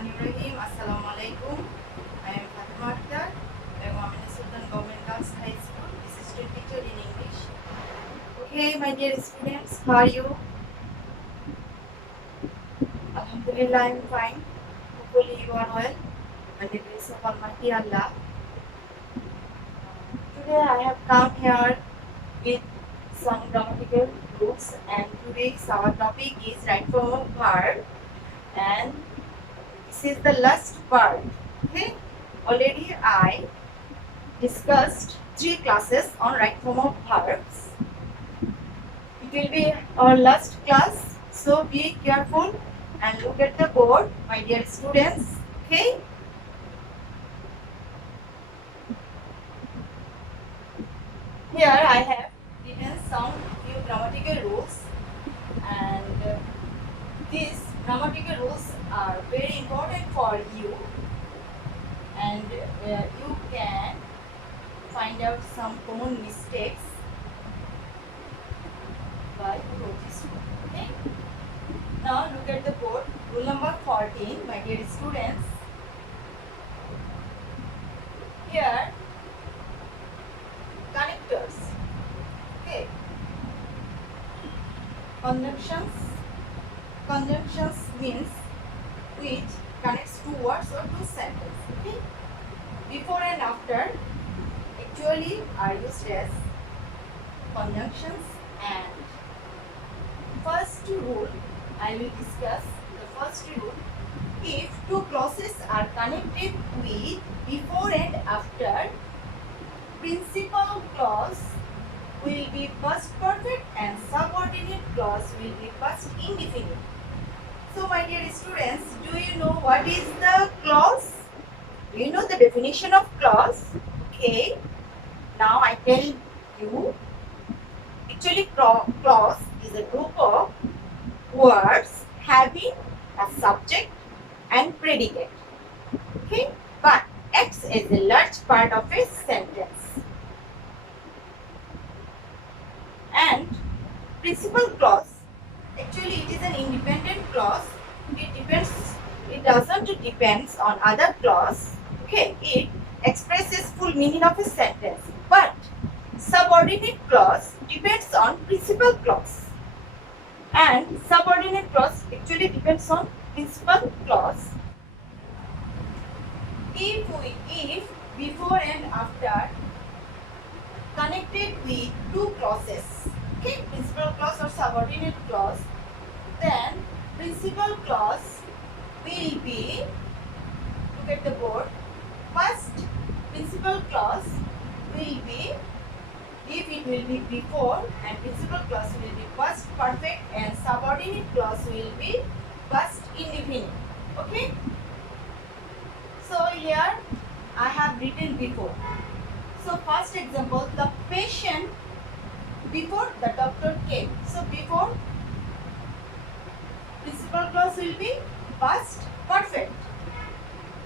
Bismillahirrahmanirrahim. Assalamualaikum. I am Fatema Akter, Begum Amena Sultan Government Girls High School, assistant teacher in English. Okay, my dear students, how are you? Alhamdulillah, I am fine. Hopefully you are well by the grace of Almighty Allah. Today I have come here with some grammatical rules, and today's our topic is right form of verb, and this is the last part. Okay, already I discussed 3 classes on right form of verbs. It will be our last class, so be careful and look at the board, my dear students. Okay, here I have given some few grammatical rules, and these grammatical rules are very important for you, and you can find out some common mistakes by noticing. Okay, now look at the board. Rule number 14, my dear students. Here connectors. Okay, conjunctions means which connects two words or two sentences. Okay, before and after actually are used as conjunctions. And first rule I will discuss. The first rule: if two clauses are connected with before and after, principal clause will be past perfect and subordinate clause will be past indefinite. So my dear students, do you know what is the clause? Do you know the definition of clause? Okay, now I tell you. Actually, clause is a group of words having a subject and predicate. Okay, but acts as a large part of a sentence. And principal clause, actually it is an independent clause. It doesn't depends on other clause. Okay, it expresses full meaning of a sentence. But subordinate clause depends on principal clause. And subordinate clause actually depends on principal clause. If before and after connected with two clauses, okay, principal clause or subordinate clause, then principal clause will be, look at the board, first principal clause will be, if it will be before, and principal clause will be past perfect and subordinate clause will be past indefinite. Okay, so here I have written before. So first example, the patient before the doctor came. So before, principal clause will be past perfect.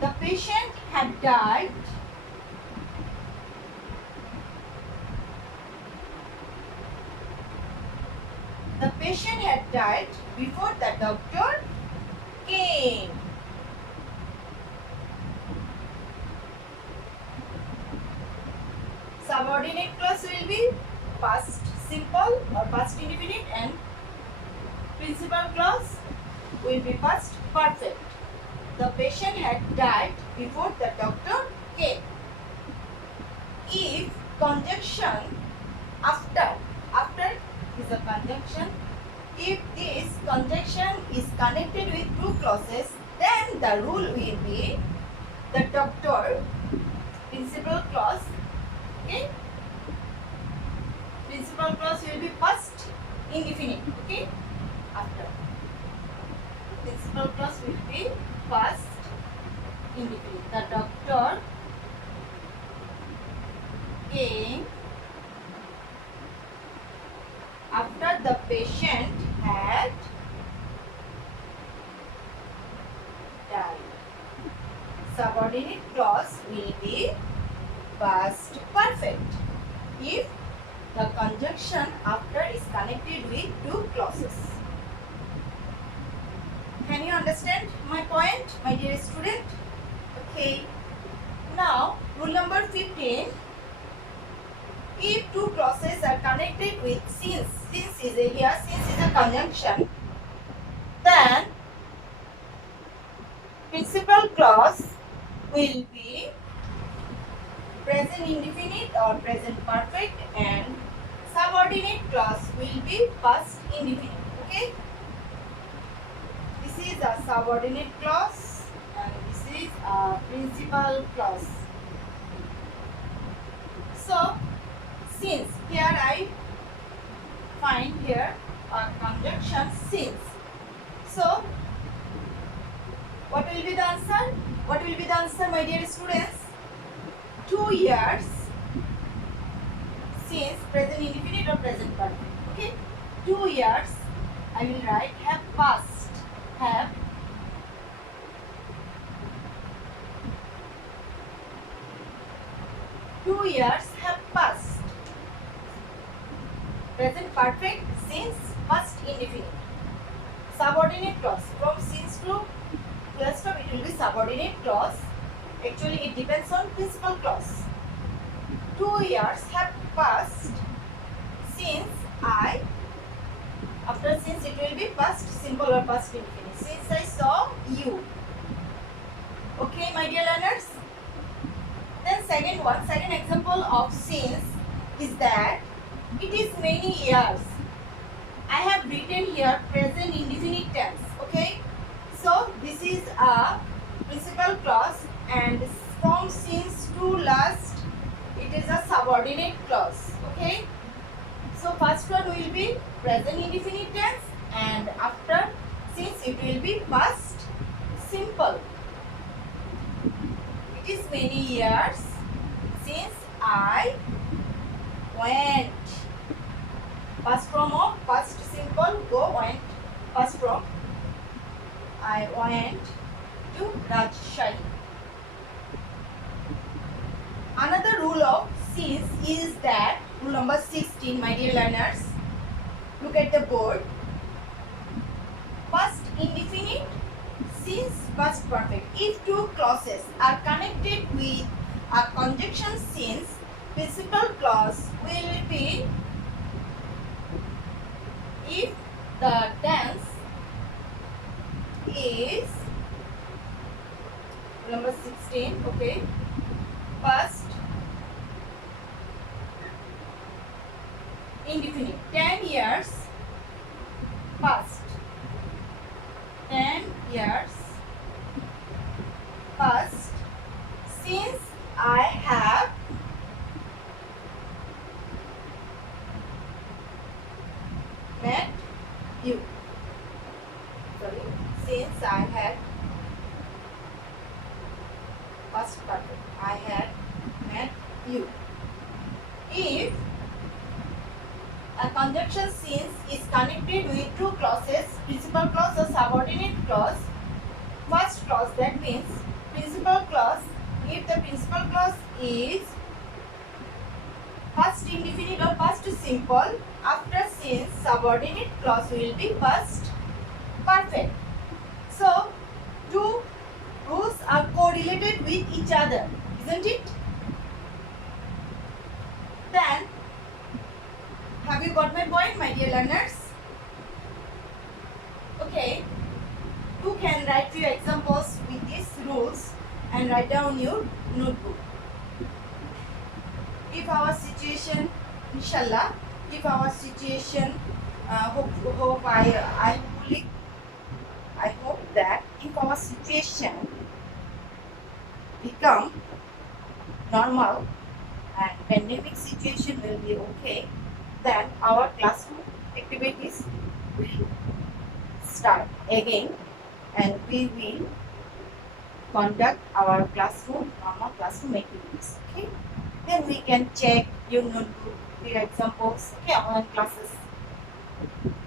The patient had died before the doctor came. Subordinate clause will be past simple or past indefinite, and principal clause will be past perfect. The patient had died before the doctor came. If conjunction after is a conjunction, if this conjunction is connected with two clauses, then the rule will be the doctor, principal clause. Okay, principal clause will be past indefinite. Okay, after principal clause will be past indefinite. The doctor came after the patient had died. Subordinate clause will be past perfect if the conjunction after is connected with two clauses. Can you understand my point, my dear student? Okay. Now, rule number 15. If two clauses are connected with since is a conjunction, then principal clause will be present indefinite or present perfect, and subordinate clause will be past indefinite. Okay, this is a subordinate clause and this is a principal clause. So since, here I find here a conjunction since. So what will be the answer? What will be the answer, my dear students? 2 years since, present indefinite or present perfect. Okay, 2 years I will write have passed. Have 2 years have passed. Present perfect since, past indefinite. Subordinate clause, from since to full stop it will be subordinate clause. Actually it depends on principal clause. 2 years have passed since I, after since it will be past simple or past indefinite, since I saw you. Okay, my dear learners. Then second example of since is that it is many years. I have written here present indefinite tense. Okay, so this is a principal clause, and from since to last it is a subordinate clause. Okay, so first one will be present indefinite tense, and after since it will be past simple. It is many years since I went. Past form of past simple, go went. Past form, I went to Rajshari. Another rule of since is that rule number 16, my dear learners. Look at the board. Past indefinite, since, past perfect. If two clauses are connected with a conjunction since, principal clause will be if the tense is number 16. Okay, past indefinite. 10 years past. 10 years past since I have met you. Sorry, since I had past perfect, I had met you. If a conjunction since is connected with two clauses, principal clause or subordinate clause, first clause, that means principal clause, if the principal clause is past indefinite or past simple, after since subordinate clause will be past perfect. So two rules are correlated with each other, isn't it? Then have you got my point, my dear learners? Okay, you can write few examples with these rules and write down your notebook. If our situation, inshallah, if our situation, I hope that if our situation become normal and pandemic situation will be okay, then our classroom activities will start again and we will conduct our normal classroom activities. Okay, then we can check your notebook, your examples. Okay, online classes,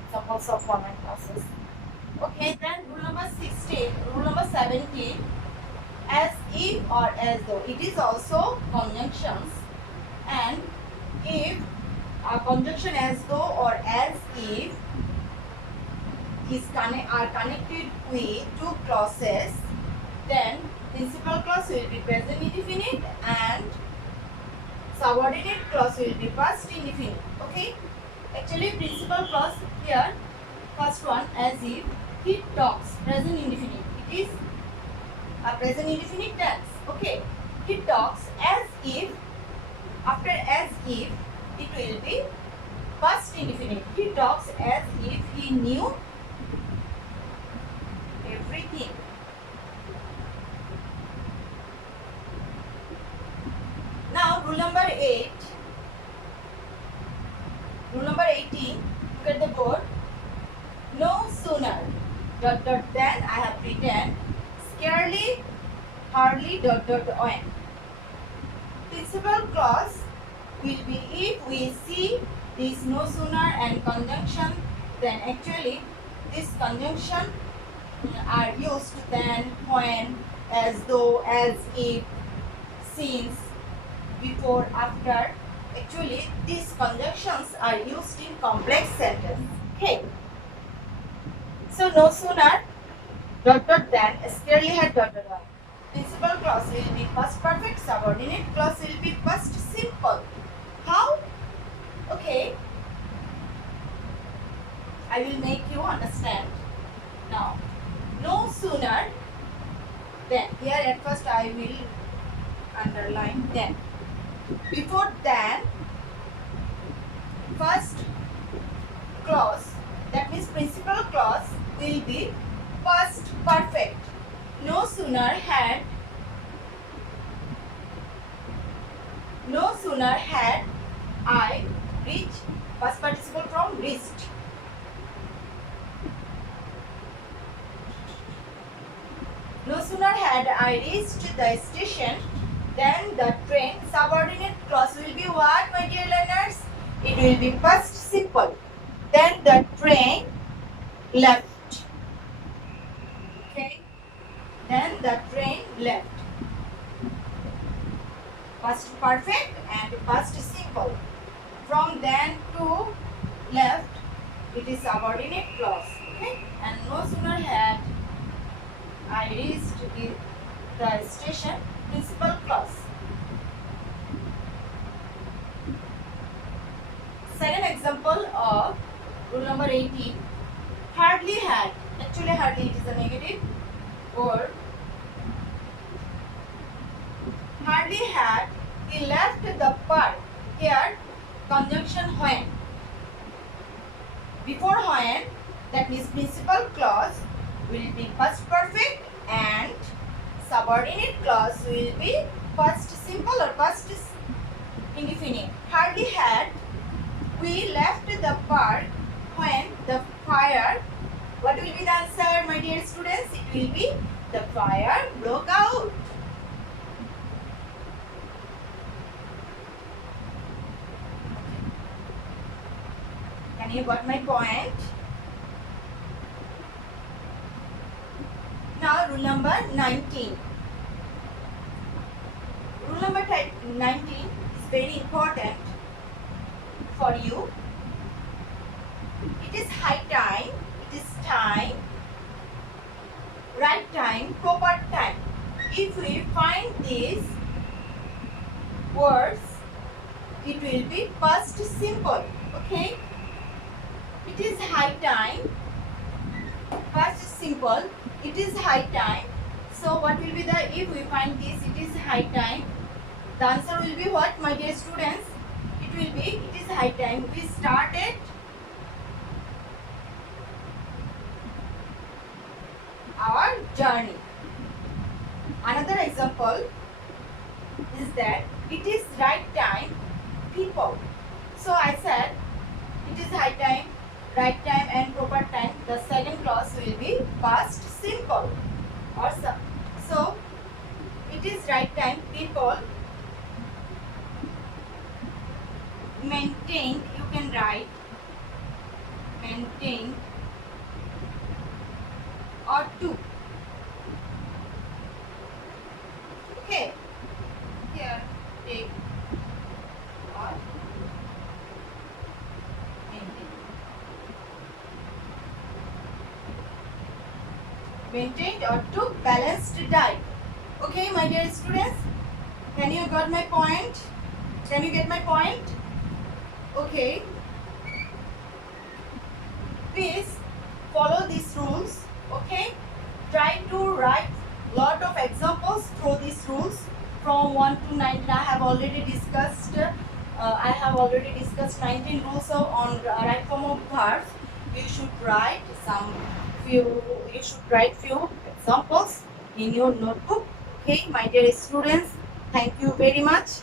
examples of online classes. Okay, then rule number 16, rule number 17, as if or as though. It is also conjunctions, and if a conjunction as though or as if are connected with two clauses, then principal clause will be present indefinite and subordinate clause will be past indefinite. Okay, actually principal clause here, first one, as if, he talks, present indefinite, it is a present indefinite tense. Okay, he talks as if, after as if it will be past indefinite. He talks as if he knew everything. Now rule number 8, rule number 18, look at the board. No sooner than I have written scarcely, hardly when. Principal clause will be if we see this no sooner and conjunction, then actually this conjunction are used than, when, as though, as if, since, before, after. Actually these conjunctions are used in complex sentence. Okay, so no sooner than scarcely had when. Principal clause will be past perfect, subordinate clause will be past simple. How? Okay, I will make you understand. Now, no sooner than, here at first I will underline then. Before than, first clause, that means principal clause will be past perfect. No sooner had I reached, past participle from reached. No sooner had I reached the station than the train, subordinate clause will be what, my dear learners? It will be past simple. Then the train left. Okay. Then the train left. Past perfect and past simple. From then to left, it is subordinate clause. Okay. And no sooner had I reached the station, principal clause. Second example of rule number 18. Hardly had. Actually hardly it is a negative word. Hardly had he left the park. Here conjunction when. Before when, that means principal clause will be past perfect and subordinate clause will be past simple or past indefinite. Hardly had we left the park when the fire, what will be the answer, my dear students? It will be the fire broke out. Can you got my point? Now rule number 19. Rule number 19 is very important for you. It is high time, it is time, right time, proper time. If we find these words, it will be past simple. Okay? It is high time, past simple, it is high time. So what will be the, if we find this, it is high time, the answer will be what, my dear students? It will be, it is high time. We started our journey. Another example is that it is right time, people. So I said it is high time, right time and proper time. The second clause will be past simple. Or so it is right time, people maintained, you can write maintained or to. Okay, here take or maintain. maintained or to balanced diet. Okay, my dear students, can you got my point? Can you get my point? Okay, please follow these rules. Okay, try to write lot of examples through these rules from 1 to 9. I have already discussed 19 rules on right form of verbs. You should write few examples in your notebook. Okay, my dear students, thank you very much.